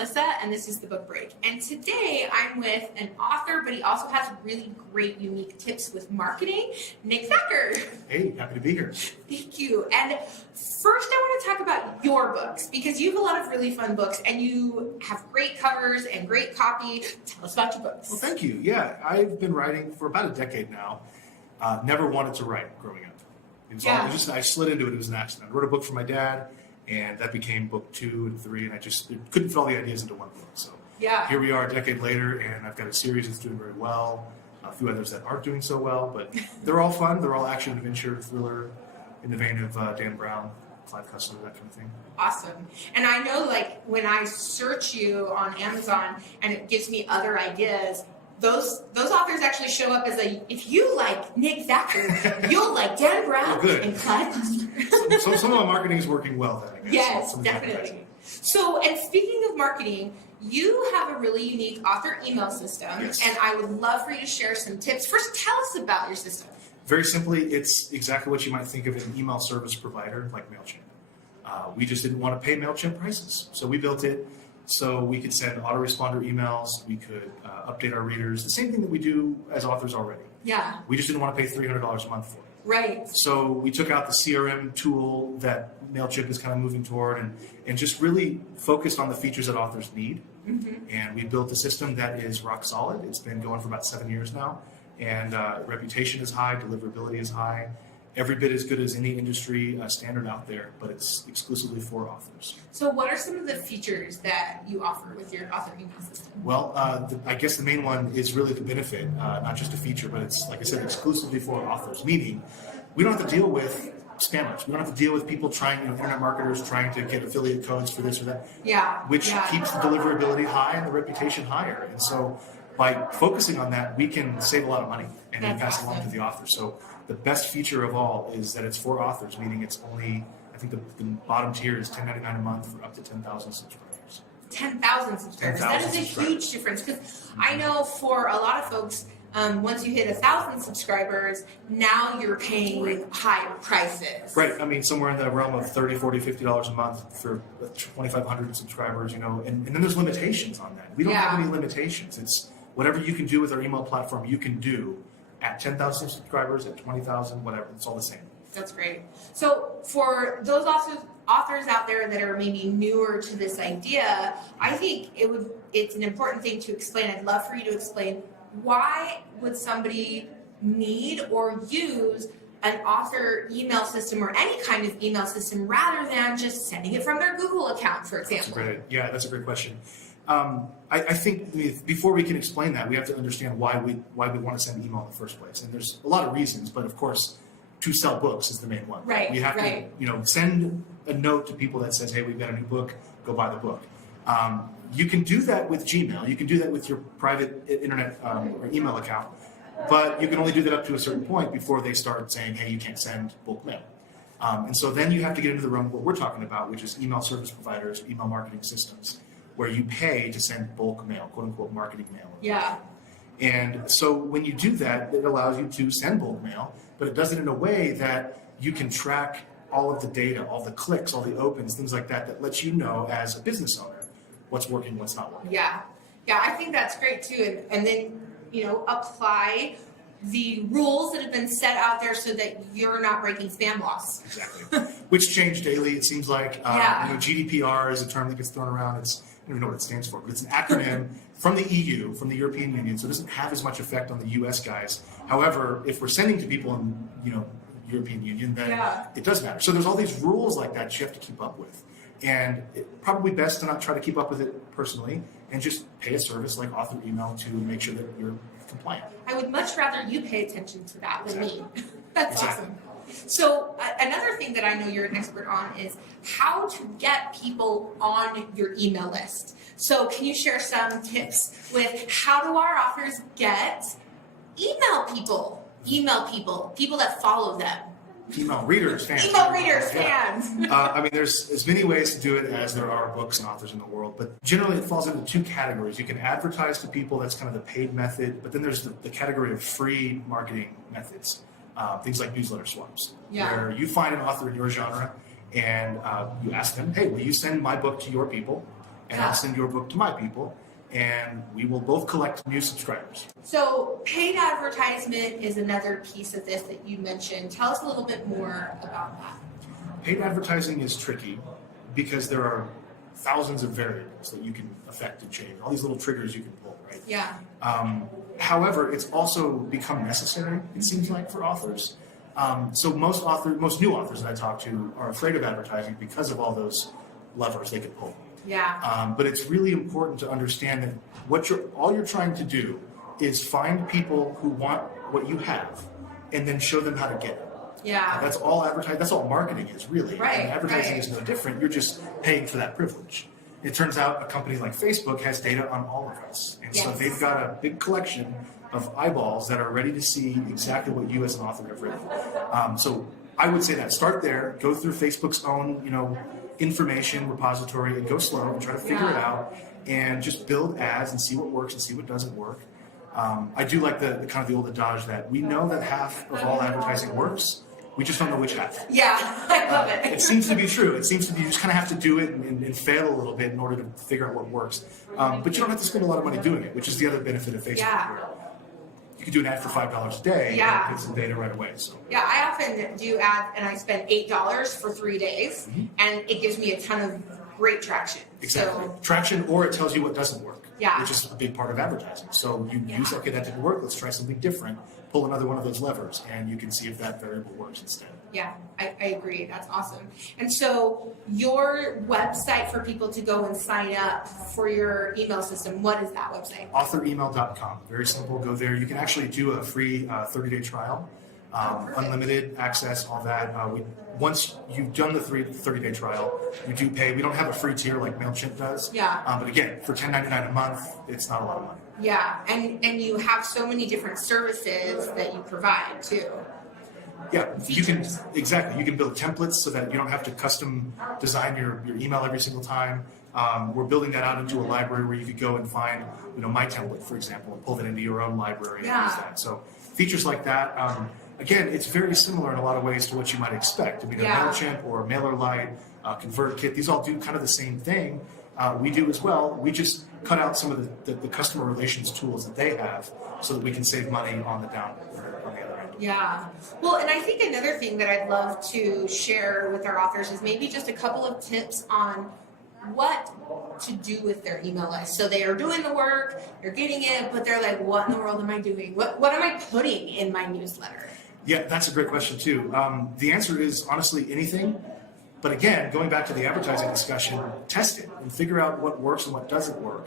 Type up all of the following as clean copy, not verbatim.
Melissa, and this is The Book Break. And today I'm with an author, but he also has really great, unique tips with marketing, Nick Thacker. Hey, happy to be here. Thank you. And first I want to talk about your books, because you have a lot of really fun books, and you have great covers and great copy. Tell us about your books. Well, thank you. Yeah, I've been writing for about a decade now. Never wanted to write growing up. I slid into it. It was an accident. I wrote a book for my dad, and that became book 2 and 3, and I just couldn't fit all the ideas into one book. So here we are a decade later, and I've got a series that's doing very well, a few others that aren't doing so well, but they're all fun. They're all action, adventure, thriller, in the vein of Dan Brown, Clive Cussler, that kind of thing. Awesome. And I know, like, when I search you on Amazon and it gives me other ideas, those authors actually show up as if you like Nick Thacker, you'll like Dan Brown and Clive Cussler. So some of my marketing is working well then, I guess. Yes, definitely. So, and speaking of marketing, you have a really unique author email system, and I would love for you to share some tips. First, tell us about your system. Very simply, it's exactly what you might think of an email service provider like MailChimp. We just didn't want to pay MailChimp prices, so we built it so we could send autoresponder emails, we could update our readers, the same thing that we do as authors already. Yeah. We just didn't want to pay $300 a month for it. Right. So we took out the CRM tool that MailChimp is kind of moving toward and just really focused on the features that authors need. Mm-hmm. And we built a system that is rock solid. It's been going for about 7 years now. And reputation is high, deliverability is high. Every bit as good as any industry standard out there, but it's exclusively for authors. So what are some of the features that you offer with your author email system? Well, I guess the main one is really the benefit, not just a feature, but it's, like I said, exclusively for authors, meaning we don't have to deal with spammers. We don't have to deal with people internet marketers trying to get affiliate codes for this or that, which keeps the deliverability high and the reputation higher. And so by focusing on that, we can save a lot of money and then pass it along to the author. So the best feature of all is that it's for authors, meaning it's only, I think the bottom tier is $10.99 a month for up to 10,000 subscribers. 10,000 subscribers. That is a huge difference, because I know for a lot of folks, once you hit 1,000 subscribers, now you're paying higher prices. Right. I mean, somewhere in the realm of $30, $40, $50 a month for 2,500 subscribers, and then there's limitations on that. We don't have any limitations. It's whatever you can do with our email platform, you can do at 10,000 subscribers, at 20,000, whatever. It's all the same. That's great. So for those authors out there that are maybe newer to this idea, I think it's an important thing to explain. I'd love for you to explain, why would somebody need or use an author email system or any kind of email system rather than just sending it from their Google account, for example? That's a great question. I think before we can explain that, we have to understand why we want to send email in the first place. And there's a lot of reasons, but of course, to sell books is the main one. Right. We have to, send a note to people that says, hey, we've got a new book, go buy the book. You can do that with Gmail. You can do that with your private internet or email account, but you can only do that up to a certain point before they start saying, hey, you can't send bulk mail. And so then you have to get into the realm of what we're talking about, which is email service providers, email marketing systems, where you pay to send bulk mail, quote unquote, marketing mail. Yeah. And so when you do that, it allows you to send bulk mail, but it does it in a way that you can track all of the data, all the clicks, all the opens, things like that, that lets you know as a business owner what's working, what's not working. Yeah, I think that's great too. And then, apply the rules that have been set out there so that you're not breaking spam laws. Exactly. Which change daily, it seems like. GDPR is a term that gets thrown around. I don't even know what it stands for, but it's an acronym from the EU, from the European Union, so it doesn't have as much effect on the US guys. However, if we're sending to people in, European Union, then it does matter. So there's all these rules like that you have to keep up with. And it's probably best to not try to keep up with it personally and just pay a service like author email to make sure that you're compliant. I would much rather you pay attention to that than me. That's awesome. So another thing that I know you're an expert on is how to get people on your email list. So can you share some tips with how do our authors get people that follow them? Email readers, fans. There's as many ways to do it as there are books and authors in the world, but generally it falls into 2 categories. You can advertise to people, that's kind of the paid method, but then there's the category of free marketing methods, things like newsletter swaps, where you find an author in your genre and you ask them, hey, will you send my book to your people? and I'll send your book to my people, and we will both collect new subscribers. So paid advertisement is another piece of this that you mentioned. Tell us a little bit more about that. Paid advertising is tricky because there are thousands of variables that you can affect and change, all these little triggers you can pull, right? Yeah. However, it's also become necessary, it seems like, for authors. So most new authors that I talk to are afraid of advertising because of all those levers they could pull. Yeah. But it's really important to understand that all you're trying to do is find people who want what you have, and then show them how to get it. Yeah. That's all advertising. That's all marketing is, really. Right, And advertising right. is no different. You're just paying for that privilege. It turns out a company like Facebook has data on all of us, and so Yes. they've got a big collection of eyeballs that are ready to see exactly what you as an author have written. So I would say that start there. Go through Facebook's own, information repository, and go slow and try to figure it out, and just build ads and see what works and see what doesn't work. I do like the kind of the old adage that we know that half of all advertising works. We just don't know which half. Yeah, I love it. It seems to be true. It seems to be you just kind of have to do it and fail a little bit in order to figure out what works. But you don't have to spend a lot of money doing it, which is the other benefit of Facebook. Yeah. Where you can do an ad for $5 a day Yeah. and get some data right away. So Yeah, I often do ads and I spend $8 for 3 days, and it gives me a ton of great traction. exactly. So, Traction, or it tells you what doesn't work. Yeah. Which is a big part of advertising. So you Yeah. use, okay, that didn't work, let's try something different. Pull another one of those levers, and you can see if that variable works instead. yeah, I agree. That's awesome. And so your website for people to go and sign up for your email system, what is that website? Authoremail.com. Very simple. Go there. You can actually do a free 30-day trial, perfect. unlimited access, all that. Once you've done the 30-day trial, you do pay. We don't have a free tier like MailChimp does. Yeah. But again, for $10.99 a month, it's not a lot of money. Yeah, and you have so many different services that you provide too. Yeah, you can Features. exactly. You can build templates so that you don't have to custom design your email every single time. We're building that out into a library where you could go and find, my template, for example, and pull that into your own library and use Yeah. that. So features like that. Again, it's very similar in a lot of ways to what you might expect. I mean, Yeah. a MailChimp or a MailerLite, ConvertKit, these all do kind of the same thing. We do as well. We just cut out some of the customer relations tools that they have so that we can save money on the other end. Yeah. Well, and I think another thing that I'd love to share with our authors is maybe just a couple of tips on what to do with their email list. So they are doing the work, they're getting it, but they're like, what in the world am I doing? What am I putting in my newsletter? Yeah, that's a great question too. The answer is honestly anything. But again, going back to the advertising discussion, test it and figure out what works and what doesn't work.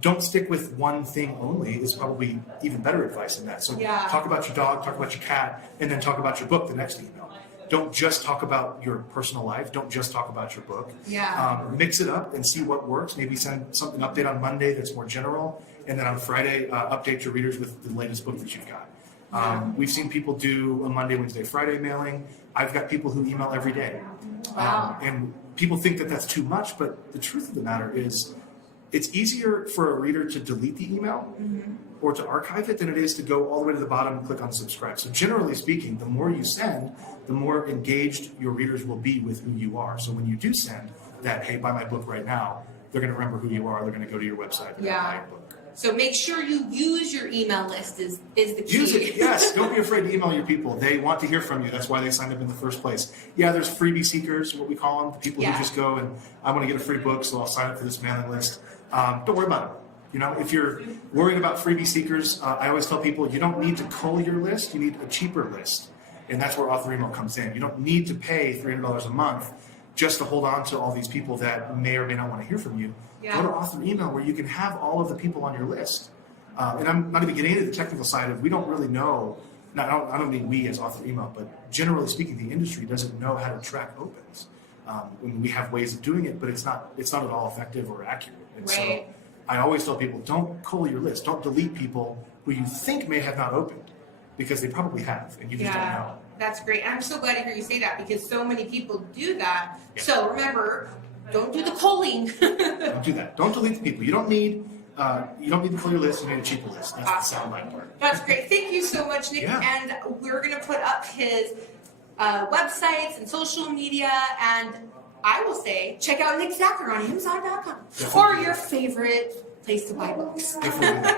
Don't stick with one thing only is probably even better advice than that. So Yeah. talk about your dog, talk about your cat, and then talk about your book the next email. Don't just talk about your personal life. Don't just talk about your book. Yeah. Mix it up and see what works. Maybe send something update on Monday that's more general, and then on Friday update your readers with the latest book that you've got. We've seen people do a Monday, Wednesday, Friday mailing. I've got people who email every day. Wow. And people think that that's too much, but the truth of the matter is it's easier for a reader to delete the email or to archive it than it is to go all the way to the bottom and click on subscribe. So generally speaking, the more you send, the more engaged your readers will be with who you are. So when you do send that, hey, buy my book right now, they're going to remember who you are. They're going to go to your website. They're Yeah. going to buy your book. So make sure you use your email list is the key. Use it, yes. Don't be afraid to email your people. They want to hear from you. That's why they signed up in the first place. Yeah, there's freebie seekers, what we call them, the people Yeah. who just go and I want to get a free book, so I'll sign up for this mailing list. Don't worry about it. If you're worried about freebie seekers, I always tell people you don't need to cull your list. You need a cheaper list, and that's where author email comes in. You don't need to pay $300 a month just to hold on to all these people that may or may not want to hear from you. Yeah. Go to author email where you can have all of the people on your list. And I'm not even getting into the technical side of we don't really know. Now, I don't mean we as author email, but generally speaking, the industry doesn't know how to track opens. We have ways of doing it, but it's not at all effective or accurate. And Right. so I always tell people, don't cull your list. Don't delete people who you think may have not opened because they probably have, and you just don't know. That's great. I'm so glad to hear you say that because so many people do that. Yeah. So remember, don't do the culling. Don't do that. Don't delete the people. You don't need to cull your list. You need a cheaper list. That's Awesome. the soundbite part. That's great. Thank you so much, Nick. Yeah. And we're going to put up his websites and social media and I will say check out Nick Thacker on Amazon.com Definitely. or your favorite place to buy books. Definitely.